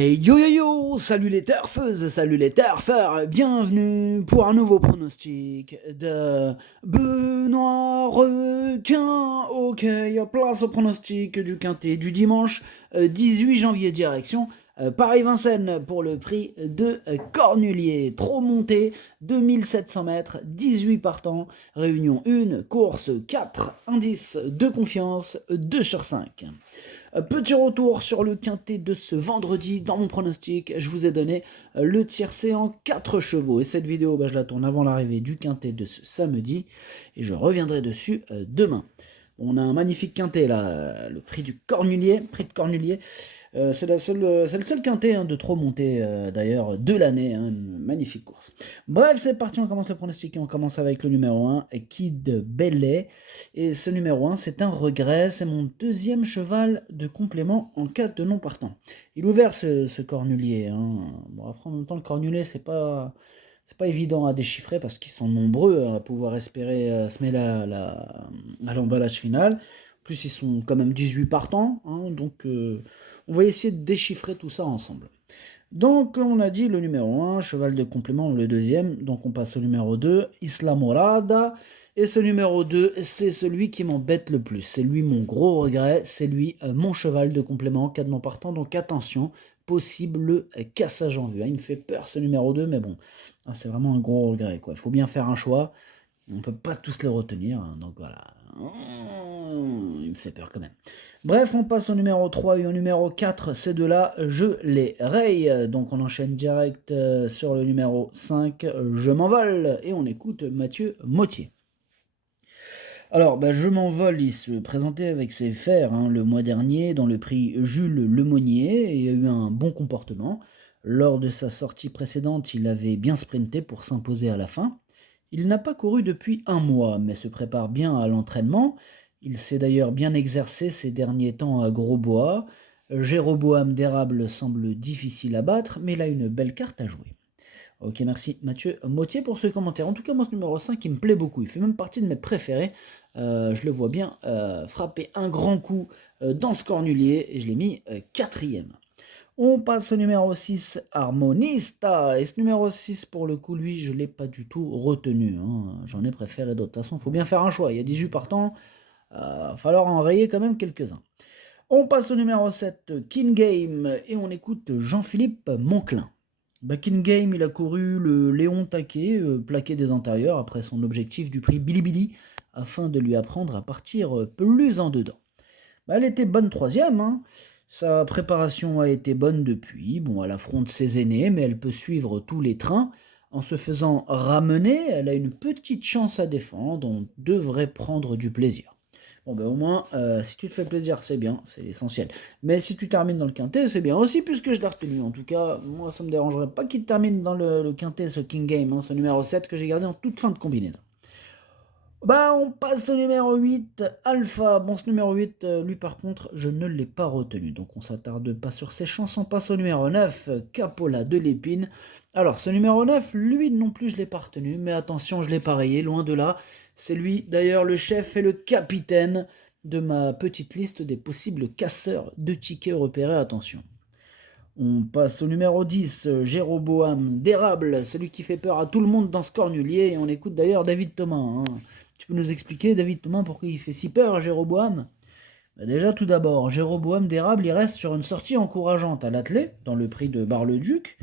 Hey yo yo yo, salut les turfeuses, salut les turfeurs, bienvenue pour un nouveau pronostic de Benoît Requin. Ok, place au pronostic du quintet du dimanche 18 janvier direction Paris-Vincennes pour le prix de Cornulier. Trop monté, 2700 mètres, 18 partants, réunion 1, course 4, indice de confiance 2 sur 5. Petit retour sur le quintet de ce vendredi. Dans mon pronostic, je vous ai donné le tiercé en 4 chevaux. Et cette vidéo, je la tourne avant l'arrivée du quintet de ce samedi. Et je reviendrai dessus demain. On a un magnifique quintet là, le prix de Cornulier. C'est le seul quintet de trop monté d'ailleurs de l'année, une magnifique course. Bref, c'est parti, on commence le pronostic et on commence avec le numéro 1, Kid Bellet. Et ce numéro 1, c'est un regret, c'est mon deuxième cheval de complément en cas de non partant. Il est ouvert ce Cornulier. Bon, après en même temps, le Cornulier, c'est pas évident à déchiffrer parce qu'ils sont nombreux à pouvoir espérer se mettre à l'emballage final. En plus, ils sont quand même 18 partants, donc on va essayer de déchiffrer tout ça ensemble. Donc, on a dit le numéro 1, cheval de complément, le deuxième. Donc, on passe au numéro 2, Isla Morada. Et ce numéro 2, c'est celui qui m'embête le plus. C'est lui mon gros regret. C'est lui mon cheval de complément en cas de non partant. Donc, attention, possible cassage en vue. Il me fait peur ce numéro 2, mais bon, c'est vraiment un gros regret, quoi. Il faut bien faire un choix. On ne peut pas tous les retenir. Donc, voilà. Il me fait peur quand même. Bref, on passe au numéro 3 et au numéro 4, ces deux-là, je les raye. Donc on enchaîne direct sur le numéro 5, je m'envole, et on écoute Mathieu Mottier. Alors, je m'envole, il se présentait avec ses fers le mois dernier dans le prix Jules Lemonnier, et il a eu un bon comportement. Lors de sa sortie précédente, il avait bien sprinté pour s'imposer à la fin. Il n'a pas couru depuis un mois, mais se prépare bien à l'entraînement. Il s'est d'ailleurs bien exercé ces derniers temps à Grosbois. Jéroboam d'Érable semble difficile à battre, mais il a une belle carte à jouer. Ok, merci Mathieu Mottier pour ce commentaire. En tout cas, moi, ce numéro 5, il me plaît beaucoup. Il fait même partie de mes préférés. Je le vois bien frapper un grand coup dans ce cornulier, et je l'ai mis quatrième. On passe au numéro 6, Harmonista. Et ce numéro 6, pour le coup, lui, je ne l'ai pas du tout retenu. J'en ai préféré d'autres. De toute façon, il faut bien faire un choix. Il y a 18 partants. Il va falloir en rayer quand même quelques-uns. On passe au numéro 7, King Game. Et on écoute Jean-Philippe Monclin. King Game, il a couru le Léon Taquet, plaqué des antérieurs, après son objectif du prix Bilibili, afin de lui apprendre à partir plus en dedans. Elle était bonne troisième. Sa préparation a été bonne depuis. Bon, elle affronte ses aînés, mais elle peut suivre tous les trains. En se faisant ramener, elle a une petite chance à défendre. On devrait prendre du plaisir. Bon, au moins, si tu te fais plaisir, c'est bien, c'est l'essentiel. Mais si tu termines dans le quintet, c'est bien aussi, puisque je l'ai retenu. En tout cas, moi, ça me dérangerait pas qu'il termine dans le quintet, ce King Game, ce numéro 7 que j'ai gardé en toute fin de combinaison. On passe au numéro 8, Alpha. Bon, ce numéro 8, lui par contre, je ne l'ai pas retenu. Donc on s'attarde pas sur ses chances. On passe au numéro 9, Capola de l'Épine. Alors ce numéro 9, lui non plus je l'ai pas retenu. Mais attention, je l'ai pas rayé, loin de là. C'est lui d'ailleurs le chef et le capitaine de ma petite liste des possibles casseurs de tickets repérés. Attention. On passe au numéro 10, Jéroboam d'Érable, celui qui fait peur à tout le monde dans ce cornulier. Et on écoute d'ailleurs David Thomas. Tu peux nous expliquer, David Thomas, pourquoi il fait si peur à Jéroboam ? Déjà, tout d'abord, Jéroboam d'Érable, il reste sur une sortie encourageante à l'attelé, dans le prix de Bar-le-Duc,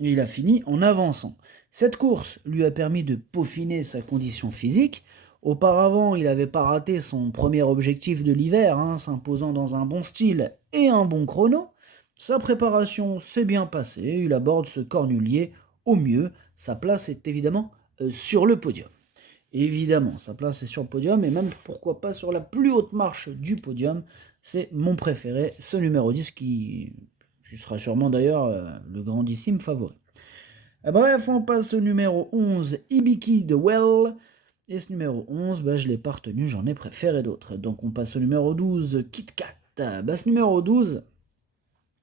et il a fini en avançant. Cette course lui a permis de peaufiner sa condition physique. Auparavant, il n'avait pas raté son premier objectif de l'hiver, s'imposant dans un bon style et un bon chrono. Sa préparation s'est bien passée, il aborde ce cornulier au mieux. Sa place est évidemment sur le podium. Évidemment, sa place est sur le podium, et même pourquoi pas sur la plus haute marche du podium. C'est mon préféré, ce numéro 10 qui sera sûrement d'ailleurs le grandissime favori. Bref, on passe au numéro 11, Ibiki de Well. Et ce numéro 11, je ne l'ai pas retenu, j'en ai préféré d'autres. Donc on passe au numéro 12, Kit Kat. Ce numéro 12,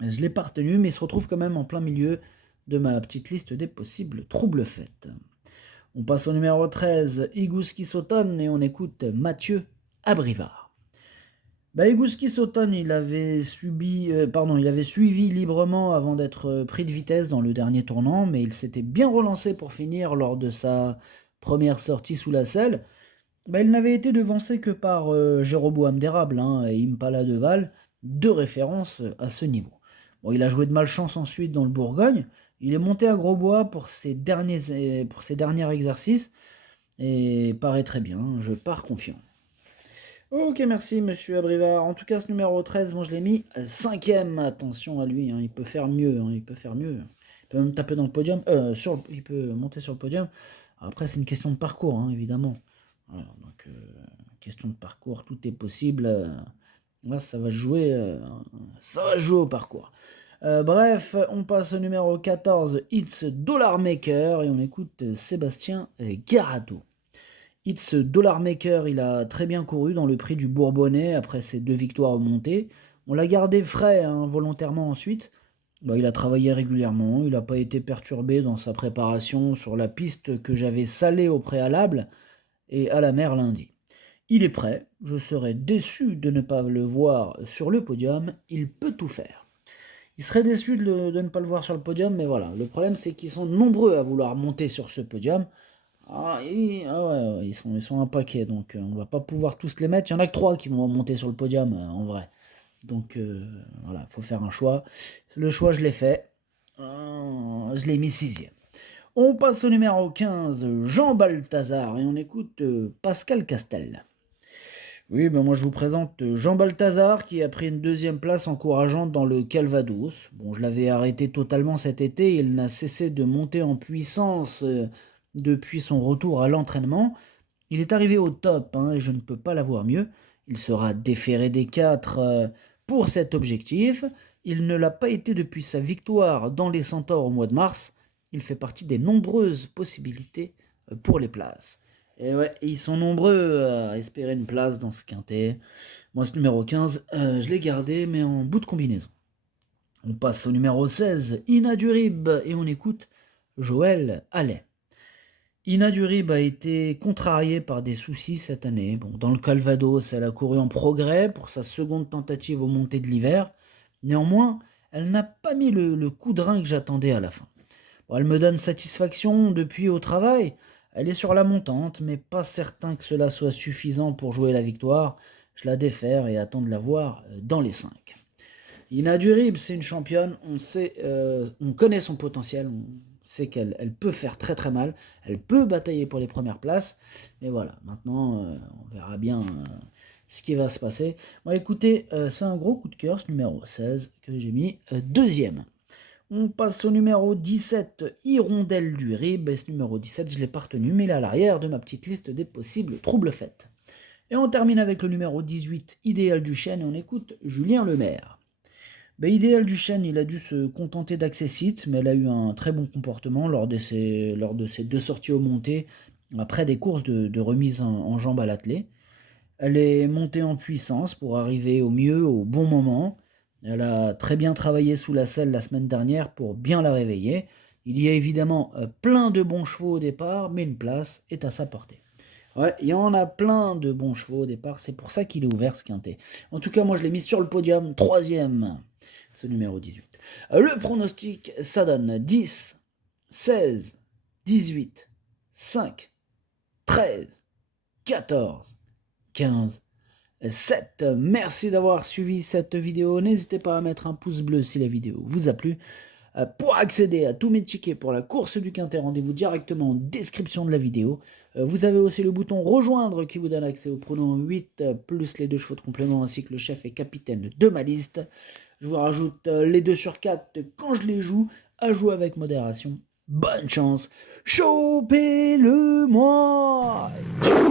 je ne l'ai pas retenu, mais il se retrouve quand même en plein milieu de ma petite liste des possibles troubles fêtes. On passe au numéro 13, Igouski Sauton, et on écoute Mathieu Abrivard. Bah, Eguski Sauton, il avait suivi librement avant d'être pris de vitesse dans le dernier tournant, mais il s'était bien relancé pour finir lors de sa première sortie sous la selle. Bah, il n'avait été devancé que par Jéroboam d'Érable et Impala de Val, deux références à ce niveau. Bon, il a joué de malchance ensuite dans le Bourgogne. Il est monté à Grosbois pour ses derniers exercices et paraît très bien. Je pars confiant. Ok, merci monsieur Abrivard. En tout cas, ce numéro 13, moi je l'ai mis cinquième. Attention à lui, il peut faire mieux. Il peut faire mieux. Il peut même taper dans le podium. Il peut monter sur le podium. Après, c'est une question de parcours, évidemment. Voilà, donc, question de parcours, tout est possible. Là, ça va jouer au parcours. Bref, on passe au numéro 14, It's Dollar Maker, et on écoute Sébastien Garato. It's Dollar Maker, il a très bien couru dans le prix du Bourbonnais après ses 2 victoires au monté. On l'a gardé frais volontairement ensuite. Bah, il a travaillé régulièrement, il n'a pas été perturbé dans sa préparation sur la piste que j'avais salée au préalable et à la mer lundi. Il est prêt, je serais déçu de ne pas le voir sur le podium, il peut tout faire. Il serait déçu de ne pas le voir sur le podium, mais voilà, le problème c'est qu'ils sont nombreux à vouloir monter sur ce podium. Ouais, ils sont un paquet, donc on va pas pouvoir tous les mettre. Il y en a que 3 qui vont monter sur le podium en vrai. Donc voilà, il faut faire un choix. Le choix, je l'ai fait. Je l'ai mis 6e. On passe au numéro 15, Jean Balthazar, et on écoute Pascal Castel. Oui, ben moi je vous présente Jean Balthazar qui a pris une 2e place encourageante dans le Calvados. Bon, je l'avais arrêté totalement cet été, il n'a cessé de monter en puissance depuis son retour à l'entraînement. Il est arrivé au top et je ne peux pas l'avoir mieux. Il sera déféré des 4 pour cet objectif. Il ne l'a pas été depuis sa victoire dans les Centaures au mois de mars. Il fait partie des nombreuses possibilités pour les places. Et ouais, ils sont nombreux à espérer une place dans ce quintet. Moi, ce numéro 15, je l'ai gardé, mais en bout de combinaison. On passe au numéro 16, Ina Durib, et on écoute Joël Allais. Ina Durib a été contrariée par des soucis cette année. Bon, dans le Calvados, elle a couru en progrès pour sa seconde tentative aux montées de l'hiver. Néanmoins, elle n'a pas mis le coup de rein que j'attendais à la fin. Bon, elle me donne satisfaction depuis au travail. Elle est sur la montante, mais pas certain que cela soit suffisant pour jouer la victoire. Je la défère et attends de la voir dans les 5. Ina Durib, c'est une championne, on connaît son potentiel, on sait qu'elle peut faire très très mal, elle peut batailler pour les premières places, mais voilà, maintenant on verra bien ce qui va se passer. Bon écoutez, c'est un gros coup de cœur ce numéro 16 que j'ai mis 2e. On passe au numéro 17, Hirondelle du Rib, et ce numéro 17 je ne l'ai pas retenu, mais il est à l'arrière de ma petite liste des possibles troubles faites. Et on termine avec le numéro 18, Idéal du Chêne, et on écoute Julien Lemaire. Idéal du Chêne, il a dû se contenter d'Accessit, mais elle a eu un très bon comportement lors de ses 2 sorties au monté, après des courses de remise en jambes à l'attelé. Elle est montée en puissance pour arriver au mieux au bon moment. Elle a très bien travaillé sous la selle la semaine dernière pour bien la réveiller. Il y a évidemment plein de bons chevaux au départ, mais une place est à sa portée. Ouais, il y en a plein de bons chevaux au départ, c'est pour ça qu'il est ouvert ce quintet. En tout cas, moi je l'ai mis sur le podium, 3e, ce numéro 18. Le pronostic, ça donne 10, 16, 18, 5, 13, 14, 15, 7. Merci d'avoir suivi cette vidéo. N'hésitez pas à mettre un pouce bleu si la vidéo vous a plu. Pour accéder à tous mes tickets pour la course du quintet, rendez-vous directement en description de la vidéo. Vous avez aussi le bouton rejoindre qui vous donne accès au pronom 8 plus les 2 chevaux de complément ainsi que le chef et capitaine de ma liste. Je vous rajoute les 2 sur 4 quand je les joue, à jouer avec modération. Bonne chance, chopez-le moi. Ciao.